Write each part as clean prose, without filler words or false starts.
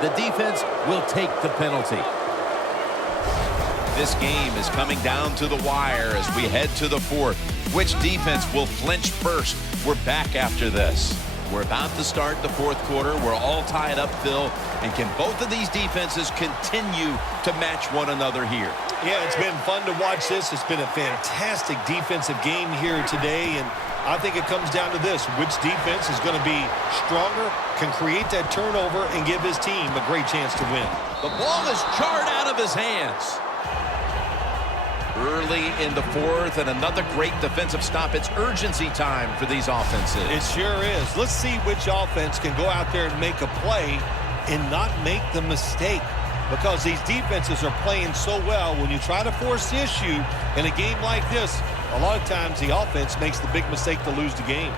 The defense will take the penalty. This game is coming down to the wire as we head to the fourth. Which defense will flinch first? We're back after this. We're about to start the fourth quarter. We're all tied up, Phil. And can both of these defenses continue to match one another here? Yeah, it's been fun to watch this. It's been a fantastic defensive game here today. And I think it comes down to this. Which defense is going to be stronger, can create that turnover, and give his team a great chance to win. The ball is jarred out of his hands. Early in the fourth, and another great defensive stop. It's urgency time for these offenses. It sure is. Let's see which offense can go out there and make a play and not make the mistake. Because these defenses are playing so well, when you try to force the issue in a game like this, a lot of times the offense makes the big mistake to lose the game.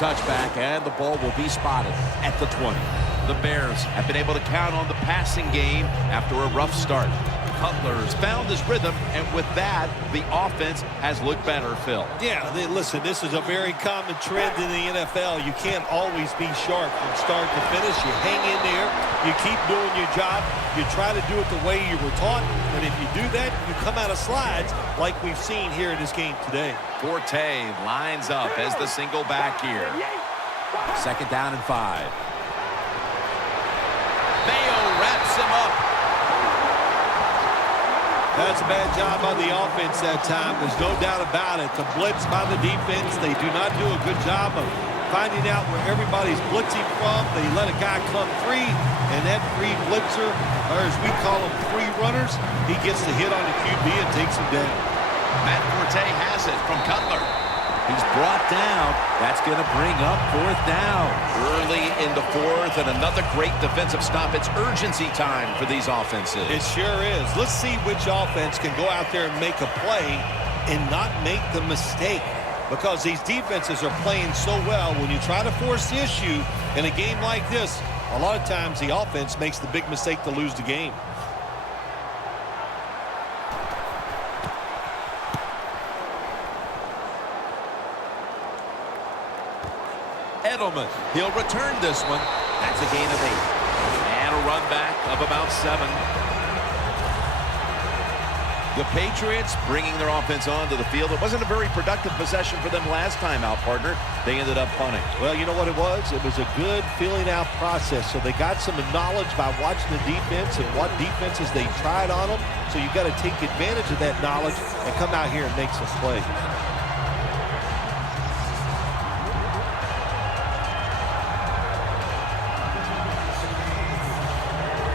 Touchback, and the ball will be spotted at the 20. The Bears have been able to count on the passing game after a rough start. Cutler's found his rhythm, and with that, the offense has looked better, Phil. Yeah, listen, this is a very common trend in the NFL. You can't always be sharp from start to finish. You hang in there, you keep doing your job, you try to do it the way you were taught, and if you do that, you come out of slides like we've seen here in this game today. Forte lines up as the single back here. 2nd down and 5. Mayo wraps him up. That's a bad job on the offense that time. There's no doubt about it. The blitz by the defense, they do not do a good job of finding out where everybody's blitzing from. They let a guy come free, and that free blitzer, or as we call them, free runners, he gets the hit on the QB and takes him down. Matt Forte has it from Cutler. He's brought down. That's going to bring up 4th down. Early in the fourth, and another great defensive stop. It's urgency time for these offenses. It sure is. Let's see which offense can go out there and make a play and not make the mistake. Because these defenses are playing so well, when you try to force the issue in a game like this, a lot of times the offense makes the big mistake to lose the game. Edelman, he'll return this one. That's a gain of 8. And a run back of about 7. The Patriots bringing their offense onto the field. It wasn't a very productive possession for them last time out, partner. They ended up punting. Well, you know what it was? It was a good filling out process. So they got some knowledge by watching the defense and what defenses they tried on them. So you got to take advantage of that knowledge and come out here and make some plays.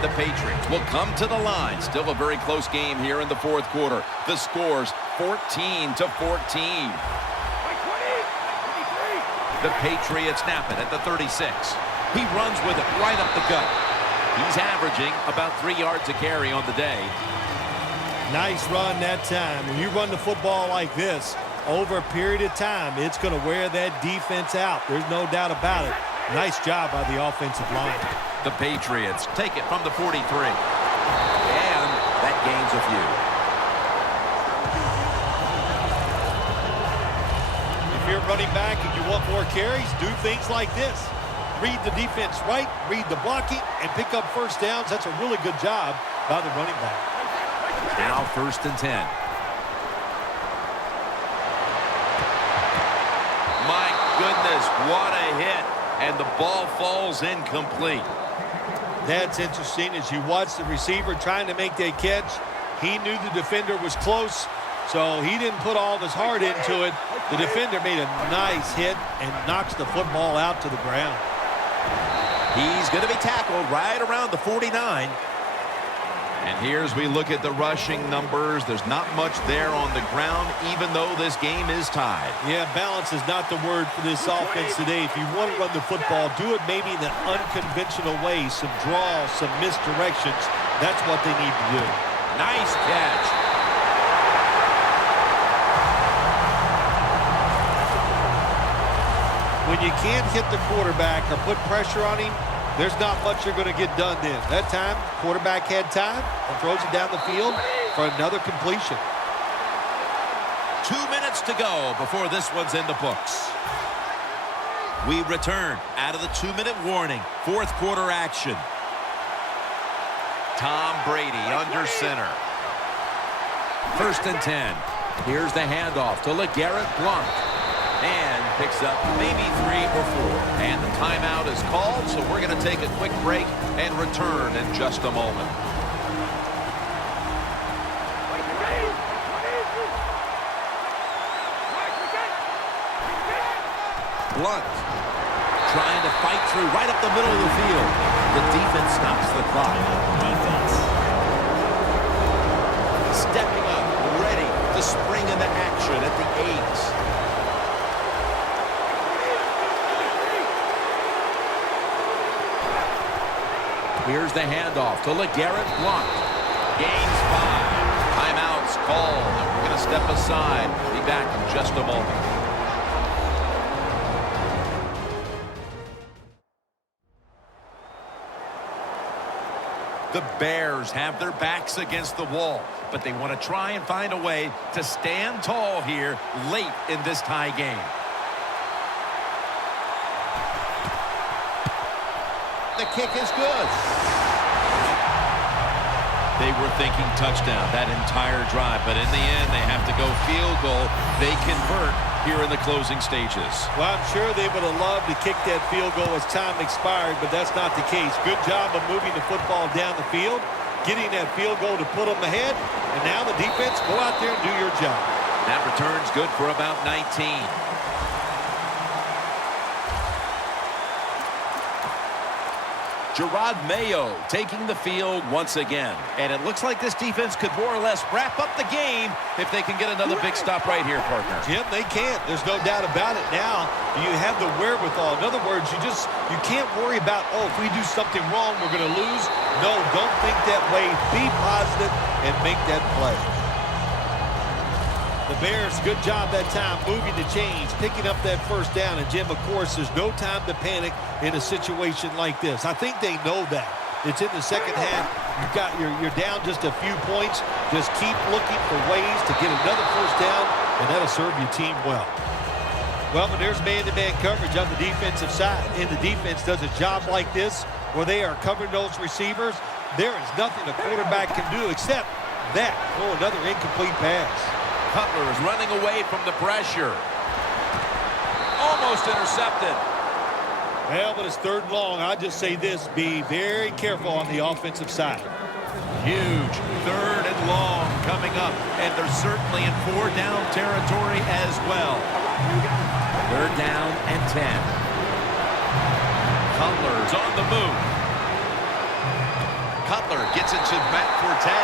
The Patriots will come to the line. Still a very close game here in the fourth quarter. The score's 14-14. The Patriots snap it at the 36. He runs with it right up the gut. He's averaging about 3 yards a carry on the day. Nice run that time. When you run the football like this, over a period of time, it's going to wear that defense out. There's no doubt about it. Nice job by the offensive line. The Patriots take it from the 43. And that gains a few. If you're running back and you want more carries, do things like this. Read the defense right, read the blocking, and pick up first downs. That's a really good job by the running back. Now 1st and 10. My goodness, what a hit. And the ball falls incomplete. That's interesting. As you watch the receiver trying to make that catch, he knew the defender was close, so he didn't put all of his heart into it. The defender made a nice hit and knocks the football out to the ground. He's going to be tackled right around the 49. And here's we look at the rushing numbers. There's not much there on the ground, even though this game is tied. Yeah, balance is not the word for this offense today. If you want to run the football, do it maybe in an unconventional way. Some draws, some misdirections. That's what they need to do. Nice catch. When you can't hit the quarterback or put pressure on him, there's not much you're going to get done then. That time, quarterback had time and throws it down the field for another completion. 2 minutes to go before this one's in the books. We return out of the 2-minute warning. Fourth quarter action. Tom Brady under center. 1st and 10. Here's the handoff to LeGarrette Blount. And picks up maybe 3 or 4. And the timeout is called, so we're going to take a quick break and return in just a moment. Blount trying to fight through right up the middle of the field. The defense stops the clock. Stepping up, ready to spring into action at the 8. Here's the handoff to LeGarrette Blount. Gains 5. Timeouts called. And we're going to step aside. Be back in just a moment. The Bears have their backs against the wall, but they want to try and find a way to stand tall here late in this tie game. The kick is good. They were thinking touchdown that entire drive, but in the end, they have to go field goal. They convert here in the closing stages. Well, I'm sure they would have loved to kick that field goal as time expired, but that's not the case. Good job of moving the football down the field, getting that field goal to put them ahead, and now the defense, go out there and do your job. That return's good for about 19. Gerard Mayo taking the field once again. And it looks like this defense could more or less wrap up the game if they can get another big stop right here, partner. Jim, they can't. There's no doubt about it. Now, you have the wherewithal. In other words, you can't worry about, oh, if we do something wrong, we're going to lose. No, don't think that way. Be positive and make that play. The Bears, good job that time moving the chains, picking up that first down. And, Jim, of course, there's no time to panic in a situation like this. I think they know that. It's in the second half. You're down just a few points. Just keep looking for ways to get another first down, and that'll serve your team well. Well, when there's man-to-man coverage on the defensive side, and the defense does a job like this where they are covering those receivers, there is nothing a quarterback can do except that. Throw another incomplete pass. Cutler is running away from the pressure. Almost intercepted. Well, but it's 3rd and long. I'll just say this, be very careful on the offensive side. Huge 3rd and long coming up, and they're certainly in 4-down territory as well. 3rd down and 10. Cutler's on the move. Cutler gets it to Matt Forte.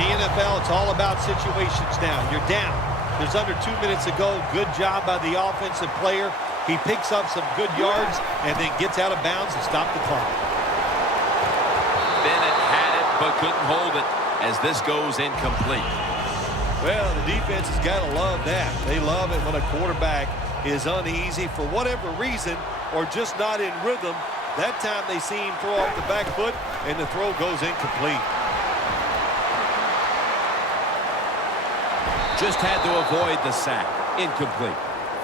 In the NFL, it's all about situations now. You're down. There's under 2 minutes to go. Good job by the offensive player. He picks up some good yards and then gets out of bounds and stops the clock. Bennett had it but couldn't hold it as this goes incomplete. Well, the defense has got to love that. They love it when a quarterback is uneasy for whatever reason or just not in rhythm. That time they see him throw off the back foot and the throw goes incomplete. Just had to avoid the sack. Incomplete.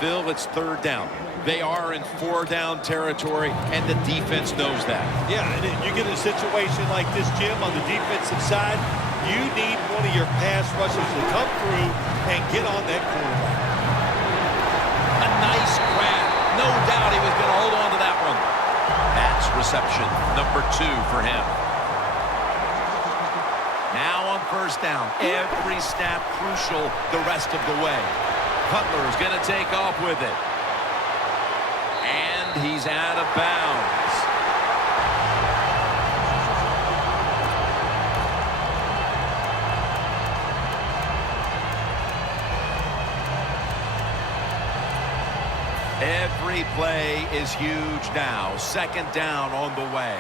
Phil, it's 3rd down. They are in 4-down territory, and the defense knows that. Yeah, and you get a situation like this, Jim, on the defensive side, you need one of your pass rushers to come through and get on that quarterback. A nice grab. No doubt he was going to hold on to that one. That's reception number 2 for him. Now on 1st down, every snap crucial the rest of the way. Cutler's going to take off with it. And he's out of bounds. Every play is huge now. 2nd down on the way.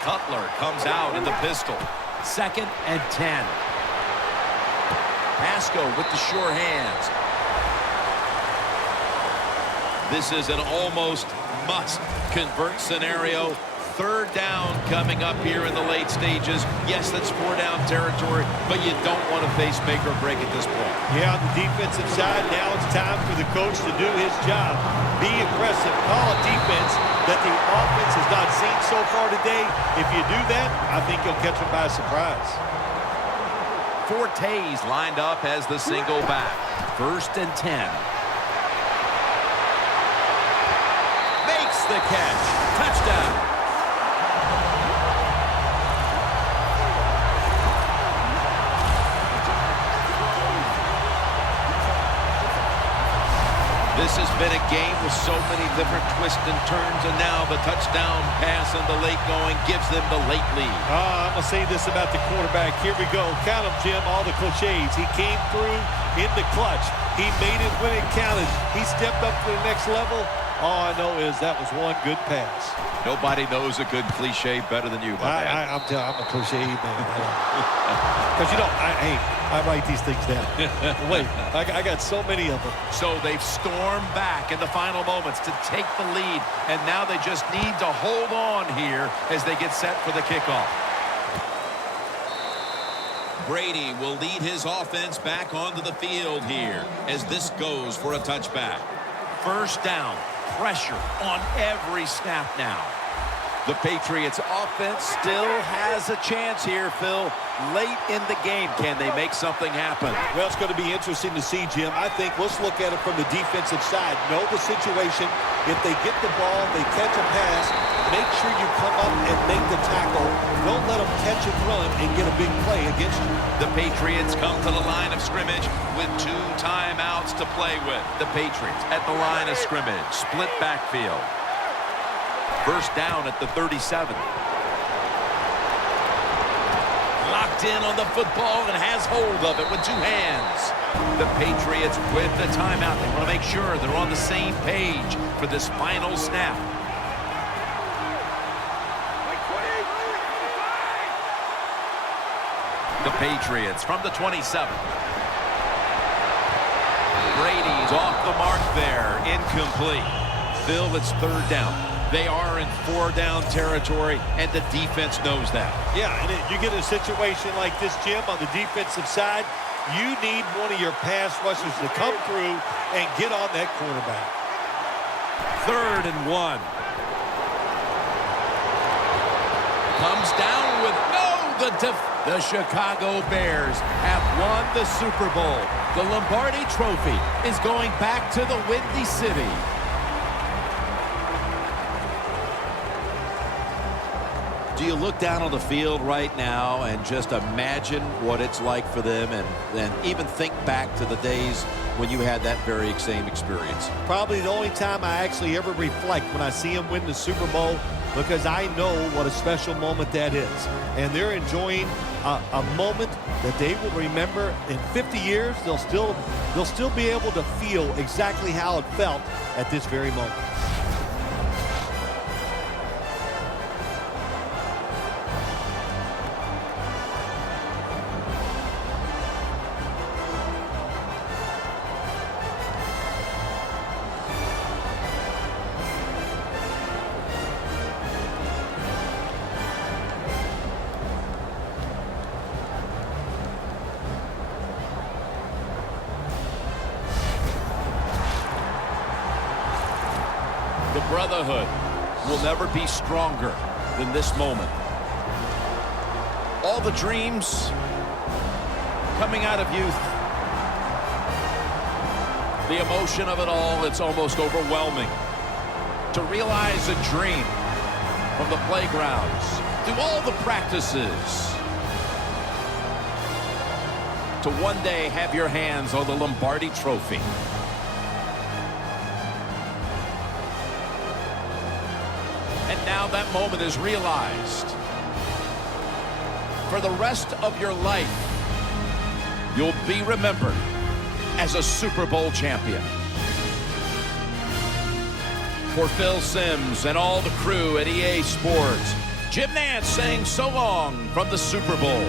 Cutler comes out in the pistol. 2nd and 10. Pasco with the sure hands. This is an almost must-convert scenario. Third down coming up here in the late stages. Yes, that's 4-down territory, but you don't want to face make or break at this point. Yeah, on the defensive side, now it's time for the coach to do his job. Be aggressive. Call a defense that the offense has not seen so far today. If you do that, I think you'll catch them by surprise. Forte's lined up as the single back. 1st and 10. Makes the catch. Touchdown. This has been a game with so many different twists and turns, and now the touchdown pass in the late going gives them the late lead. I'm going to say this about the quarterback. Here we go. Count him, Jim, all the cliches. He came through in the clutch. He made it when it counted. He stepped up to the next level. All I know is that was one good pass. Nobody knows a good cliche better than you, my man. I'm a cliche man. Because, you know, I write these things down. Wait, I got so many of them. So they've stormed back in the final moments to take the lead, and now they just need to hold on here as they get set for the kickoff. Brady will lead his offense back onto the field here as this goes for a touchback. 1st down. Pressure on every snap now. The Patriots offense still has a chance here, Phil. Late in the game, can they make something happen? Well, it's going to be interesting to see, Jim. I think let's look at it from the defensive side. Know the situation. If they get the ball, they catch a pass, make sure you come up and make the tackle. Don't let them catch and run and get a big play against you. The Patriots come to the line of scrimmage with 2 timeouts to play with. The Patriots at the line of scrimmage. Split backfield. 1st down at the 37. Locked in on the football and has hold of it with 2 hands. The Patriots with the timeout. They want to make sure they're on the same page for this final snap. The Patriots from the 27. Brady's off the mark there. Incomplete. Phil, it's 3rd down. They are in 4-down territory, and the defense knows that. Yeah, and you get a situation like this, Jim, on the defensive side, you need one of your pass rushers to come through and get on that quarterback. 3rd and 1. Comes down with the Chicago Bears have won the Super Bowl. The Lombardi Trophy is going back to the Windy City. Do you look down on the field right now and just imagine what it's like for them and even think back to the days when you had that very same experience? Probably the only time I actually ever reflect when I see them win the Super Bowl, because I know what a special moment that is. And they're enjoying a moment that they will remember in 50 years. They'll still be able to feel exactly how it felt at this very moment. The brotherhood will never be stronger than this moment. All the dreams coming out of youth. The emotion of it all, it's almost overwhelming. To realize a dream from the playgrounds, through all the practices, to one day have your hands on the Lombardi Trophy. And now that moment is realized. For the rest of your life, you'll be remembered as a Super Bowl champion. For Phil Simms and all the crew at EA Sports, Jim Nantz saying so long from the Super Bowl.